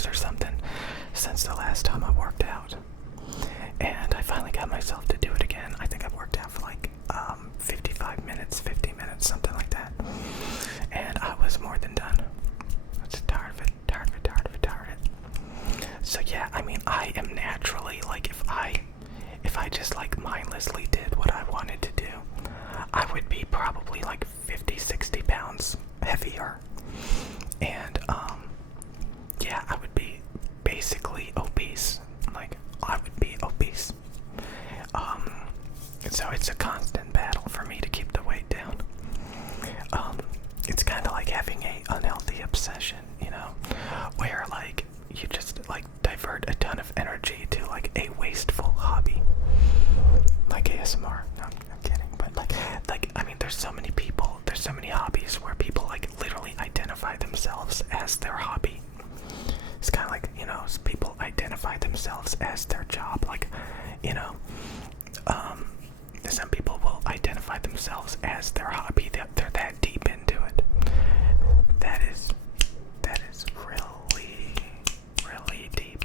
days or something since the last time I worked out. And I finally got myself to do it again. I think I've worked out for like 55 minutes, 50 minutes, something like that. And I was more than done. I was tired of it. So yeah, I mean, I am naturally, like, if I just like mindlessly did what I wanted to do, I would be probably like 50, 60 pounds heavier. And yeah, I would be basically obese. Like, I would be obese. So it's a constant battle for me to keep the weight down. It's kind of like having a unhealthy obsession, you know, where like you just like divert a ton of energy to like a wasteful hobby, like ASMR. No, I'm kidding, but like I mean, there's so many people, there's so many hobbies where people like literally identify themselves as their hobby. It's kind of like, you know, people identify themselves as their job. Like, you know, some people will identify themselves as their hobby. They're that deep into it. That is really, really deep.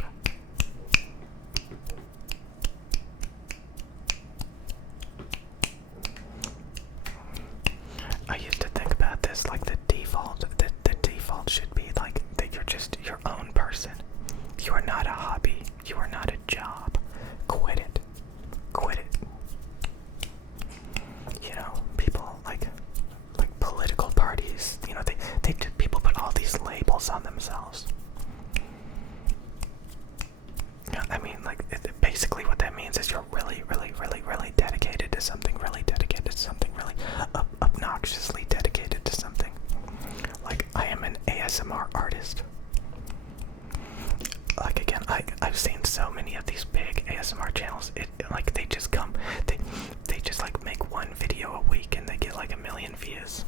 I used to think about this, like the default should be like that you're just your own person. You are not a hobby. You are not a job. Quit it. You know, people like political parties, you know, people put all these labels on themselves. I mean, like, basically what that means is you're really, really, really, really dedicated to something, really obnoxiously dedicated to something. Like, I am an ASMR artist. Like, again, I've seen so many of these big ASMR channels. Like, they just like make one video a week and they get like 1 million views.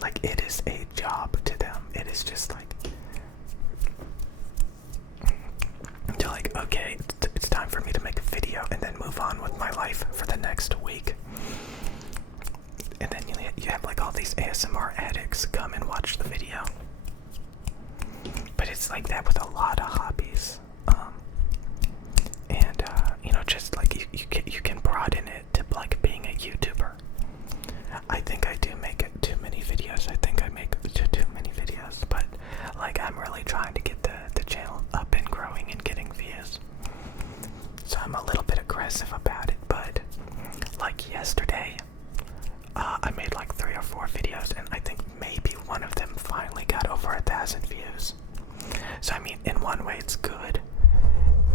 Like, it is a job to them. It is just like, they're like, okay, it's time for me to make a video and then move on with my life for the next week. And then you have like all these ASMR addicts come and watch the video. But it's like that with a lot of hobbies. You know, just like you can broaden it to like being a YouTuber. I think I do make too many videos. I think I make too many videos. But like, I'm really trying to get the channel up and growing and getting views. So I'm a little bit aggressive about it. But like yesterday, I made like 3 or 4 videos, and I think maybe one of them finally got over 1,000 views. So I mean, in one way it's good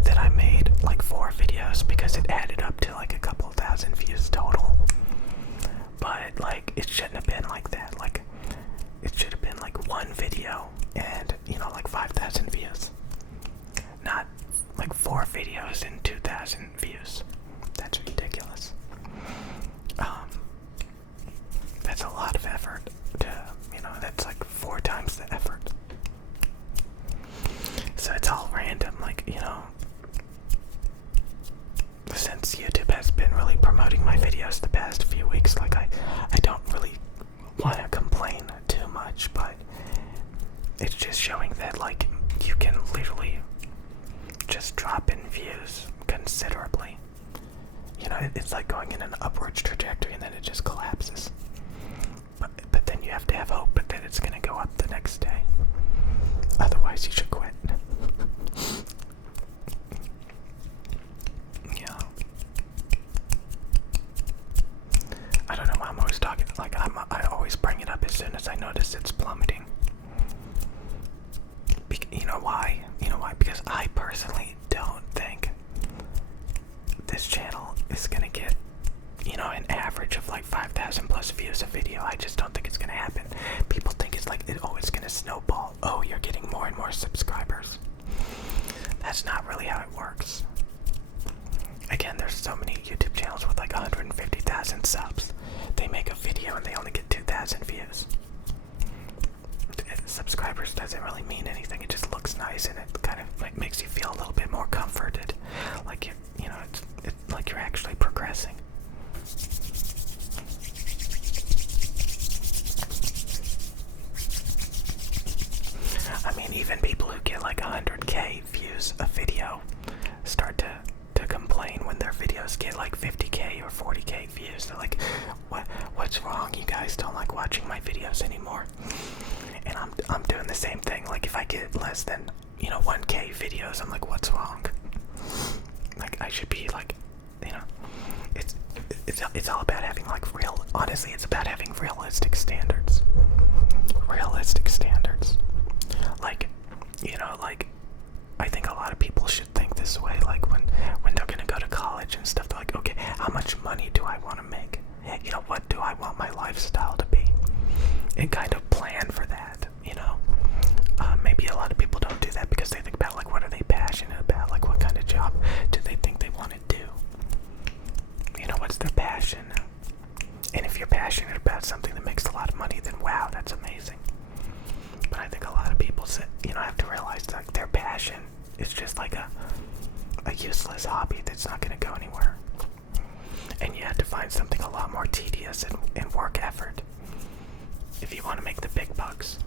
that I made like 4 videos because it added up to like a couple thousand views total. But like, it shouldn't have been like that. Like, it should have been like one video and, you know, like 5,000 views. Not like 4 videos and 2,000 views. That's ridiculous. That's a lot of effort to, you know, that's like 4 times the effort. So it's all random, like, you know, since YouTube has been really promoting my videos the past few weeks, like, I don't really want to complain too much, but it's just showing that, like, you can literally just drop in views considerably. You know, it's like going in an upward trajectory and then it just collapses. But then you have to have hope that it's going to go up the next day. Otherwise, you should quit. Yeah. I don't know why I'm always talking. Like, I always bring it up as soon as I notice it's plummeting. You know why? Because I personally don't think this channel is going to get, you know, an average of like 5,000 plus views a video. I just don't think it's going to happen. People think it's like it's always going to snowball. Oh, you're getting more and more subscribers. That's not really how it works. Again, there's so many YouTube channels with like 150,000 subs. They make a video and they only get 2,000 views. Subscribers doesn't really mean anything. It just looks nice and it kind of like makes you feel a little bit more comforted. Like, you know, it's like you're actually progressing. I mean, even people who get like 100K watching my videos anymore. And I'm doing the same thing. Like if I get less than 1K videos, I'm like, what's wrong? Like I should be like, it's all about having like honestly, it's about having realistic standards. Realistic standards. Like, like I think a lot of people should think this way. Like when they're gonna go to college and stuff, they're like, okay, how much money do I want to make? What do I want my lifestyle to be? And kind of plan for that. Maybe a lot of people don't do that because they think about like what are they passionate about? Like what kind of job do they think they want to do? What's their passion? And if you're passionate about something that makes a lot of money, then wow, that's amazing. But I think a lot of people have to realize like their passion is just like a useless hobby that's not going to go anywhere. And you have to find something a lot more tedious and work effort if you want to make the big bucks.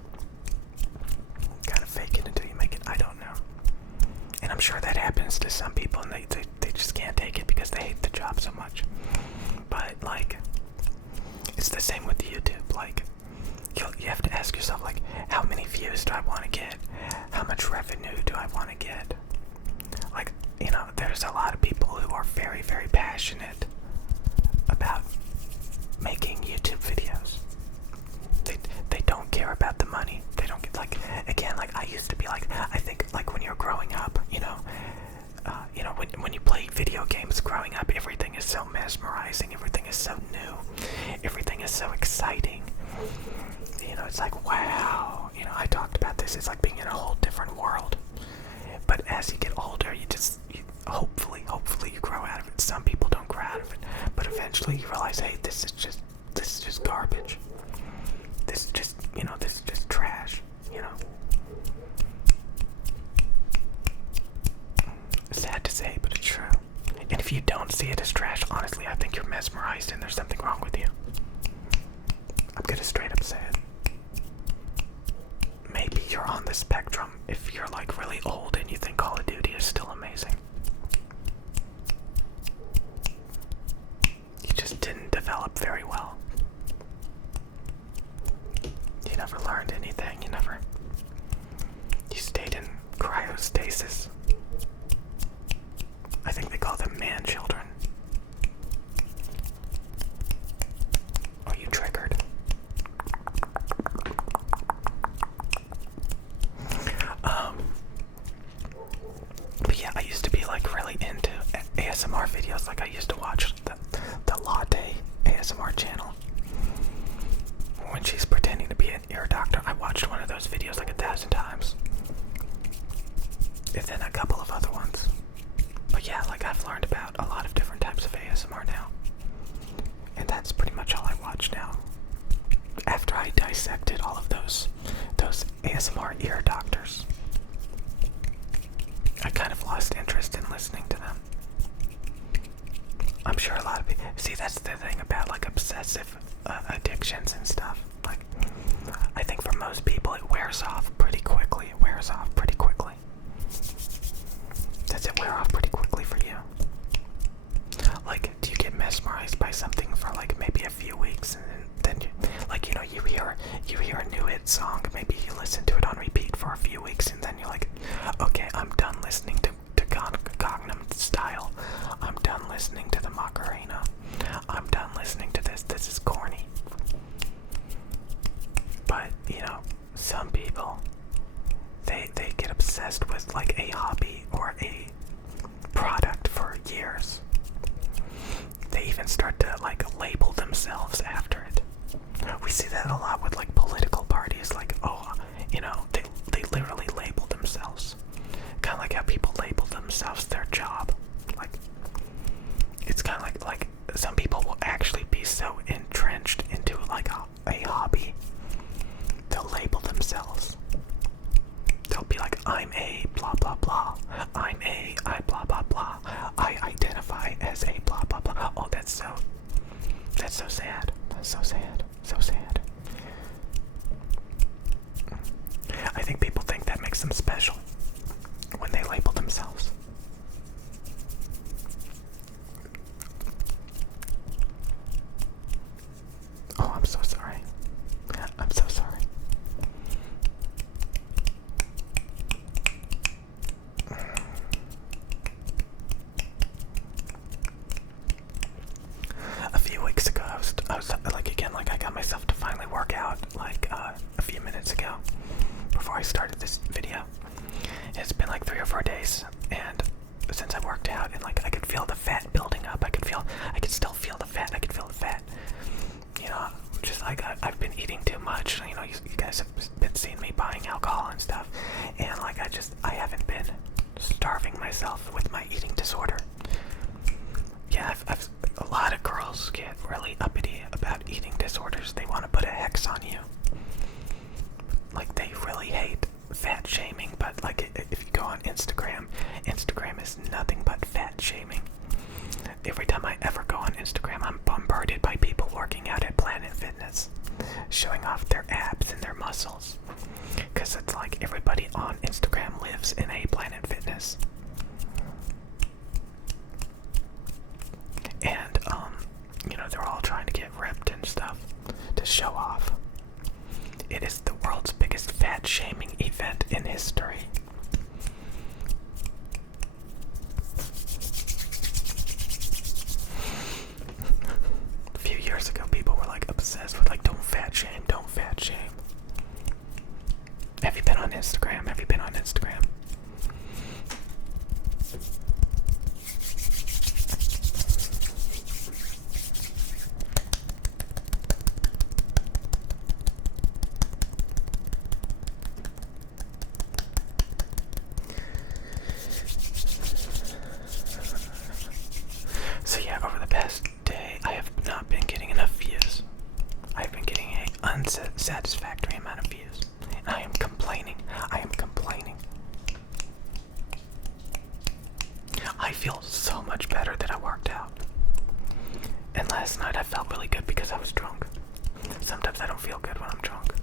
Gotta fake it until you make it. I don't know. And I'm sure that happens to some people, and they just can't take it because they hate the job so much. But like, it's the same with YouTube. Like, you have to ask yourself, like, how many views do I want to get? How much revenue do I want to get? Like, there's a lot of people who are very, very passionate about making YouTube videos. They don't care about the money. They don't get, like, again, like I used to be like, I think like when you're growing up, when you play video games growing up, everything is so mesmerizing, everything is so new, everything is so exciting. It's like, wow, I talked about this, it's like being in a whole different world. But as you get older, hopefully you grow out of it. Some people don't grow out of it, but eventually you realize, hey, this is just garbage. This is just trash, Sad to say, but it's true. And if you don't see it as trash, honestly, I think you're mesmerized and there's something wrong with you. I'm gonna straight up say it. Maybe you're on the spectrum if you're like really old and you think Call of Duty is still amazing. You just didn't develop very well. You never learned anything. You stayed in cryostasis. I think they call them man children. Are you triggered? But yeah, I used to be like really into ASMR videos. Like I used to watch the Latte ASMR channel. When she's pretending to be an ear doctor, I watched one of those videos like 1,000 times. And then a couple of other ones. But yeah, like I've learned about a lot of different types of ASMR now. And that's pretty much all I watch now. After I dissected all of those ASMR ear doctors, I kind of lost interest in listening to them. I'm sure a lot of people... See, that's the thing about like obsessive addictions and stuff. Like, I think for most people it wears off pretty quickly. Does it wear off pretty quickly for you? Like, do you get mesmerized by something for like maybe a few weeks and then you hear a new hit song, maybe you listen to it on repeat for a few weeks and then you're like, okay, I'm done listening to Gangnam Style. I'm done listening to the Macarena. I'm done listening to this. This is corny. But, some people, they get obsessed with like a hobby or a product for years. They even start to like label themselves after it. We see that a lot with like political parties, like, they literally label themselves. Kind of like how people label themselves their job. Like, it's kind of like some people will actually be so entrenched into like a hobby, they'll label themselves. They'll be like, I'm a blah blah blah. I blah blah blah. I identify as a blah blah blah. Oh, that's so sad. That's so sad. So sad. much. You know, you guys have been seeing me buying alcohol and stuff, and like I haven't been starving myself with my eating disorder. Yeah, a lot of girls get really uppity about eating disorders. They want to put a hex on you. Like, they really hate fat shaming, but like if you go on Instagram, Instagram is nothing but fat shaming. Every time I ever go on Instagram, I'm bombarded by people working out at Planet Fitness, showing off their abs and their muscles. Because it's like everybody on Instagram lives in a Planet Fitness. And, you know, they're all trying to get ripped and stuff to show off. It is the world's biggest fat shaming event in history. A few years ago, people were like obsessed with like, don't fat shame, don't fat shame. Have you been on Instagram? Have you been on Instagram? So yeah, over the past day, I have not been getting enough views. I've been getting an unsatisfactory amount of views. And I am complaining. I am complaining. I feel so much better that I worked out. And last night I felt really good because I was drunk. Sometimes I don't feel good when I'm drunk.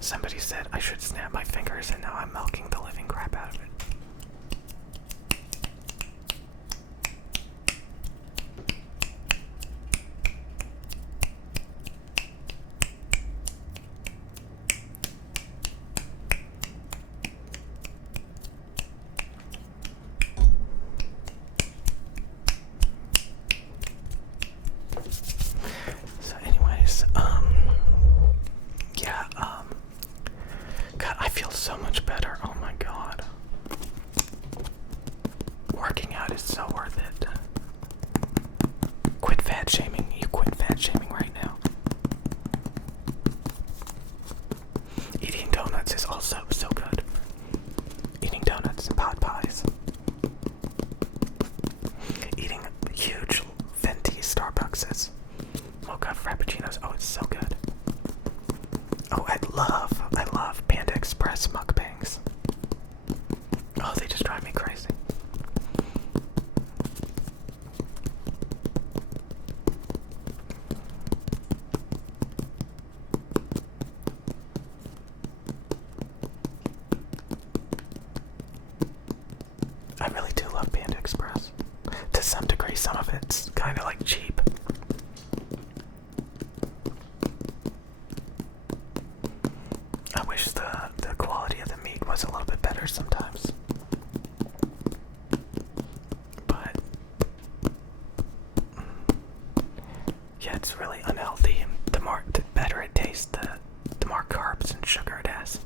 Somebody said I should snap my fingers, and now I'm milking the living crap out of it. So anyways, yeah, God, I feel so much better. Oh my God. Working out is so worth it. Quit fat shaming. You quit fat shaming right now. Eating donuts is also so good. Eating donuts and pot pies. Eating huge venti Starbucks mocha frappuccinos. Oh, it's so good. Oh, I love Panda Express mukbangs. Oh, they just drive me crazy. I really do love Panda Express. To some degree, some of it's kind of like cheap. I wish the quality of the meat was a little bit better sometimes. But yeah, it's really unhealthy. The better it tastes, the more carbs and sugar it has.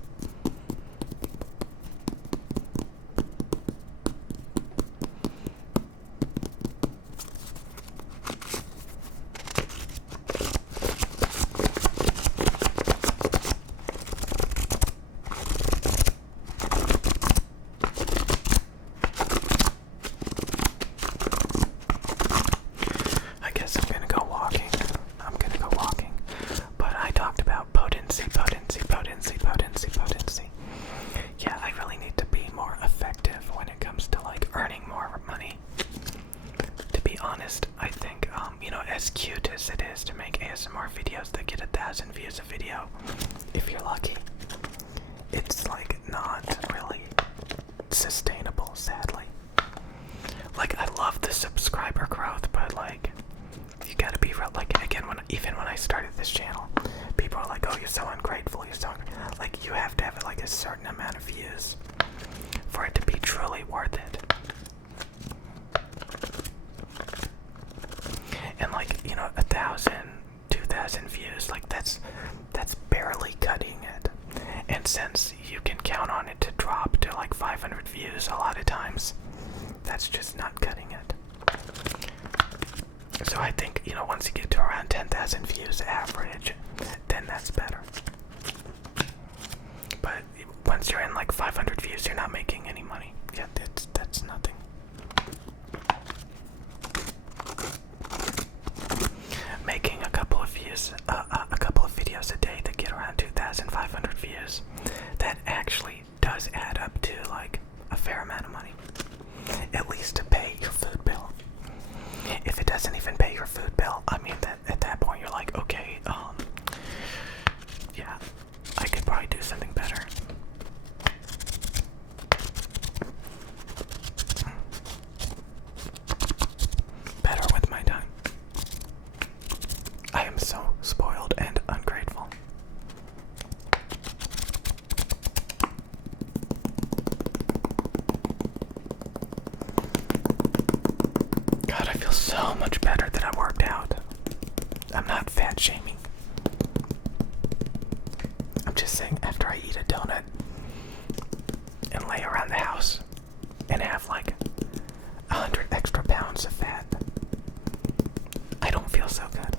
I guess I'm gonna go walking. But I talked about potency. Yeah, I really need to be more effective when it comes to like earning more money. To be honest, I think, you know, as cute as it is to make ASMR videos that get 1,000 views a video, if you're lucky, it's like not really sustainable, sadly. Like, I love the subscriber growth, but like, you gotta be real. Like, again, even when I started this channel, people are like, oh, you're so ungrateful, like, you have to have like a certain amount of views for it to be truly worth it. And like, you know, 1,000, 2,000 views, like that's barely cutting it. And since you can count on it to drop to like 500 views a lot of times, that's just not cutting it. So I think, you know, once you get to around 10,000 views average, then that's better. But once you're in like 500 views, you're not making any money. Yeah, that's nothing. Making a couple of views, a couple of videos a day that get around 2,500 views, that actually does add up to like a fair amount of money. At least to pay your food bill. If it doesn't even pay your food bill, I mean, that at that point you're like, okay, yeah, I could probably do something better. Better with my time. I am so spoiled and ungrateful. God, I feel so much better that I worked out. I'm not fat shaming. I'm just saying, after I eat a donut and lay around the house and have like 100 extra pounds of fat, I don't feel so good.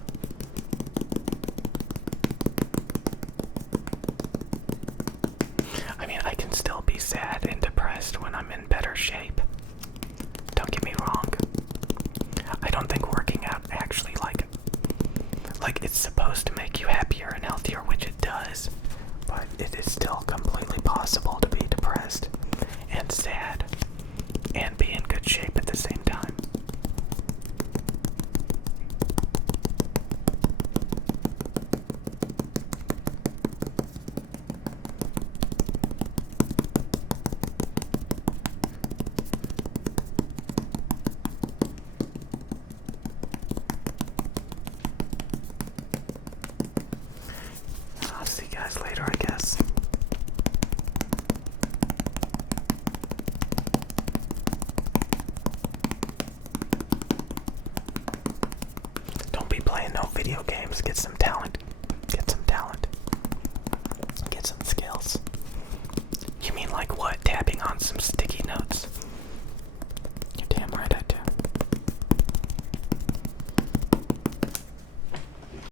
I mean, I can still be sad and depressed when I'm in better shape. Don't get me wrong. I don't think working out actually like it's supposed to make you happier and healthier, which it does, but it is still completely possible to be depressed and sad and be in good shape at the same time. I'll see you guys later, I guess. Don't be playing no video games. Get some talent. Get some talent. Get some skills. You mean like what? Tapping on some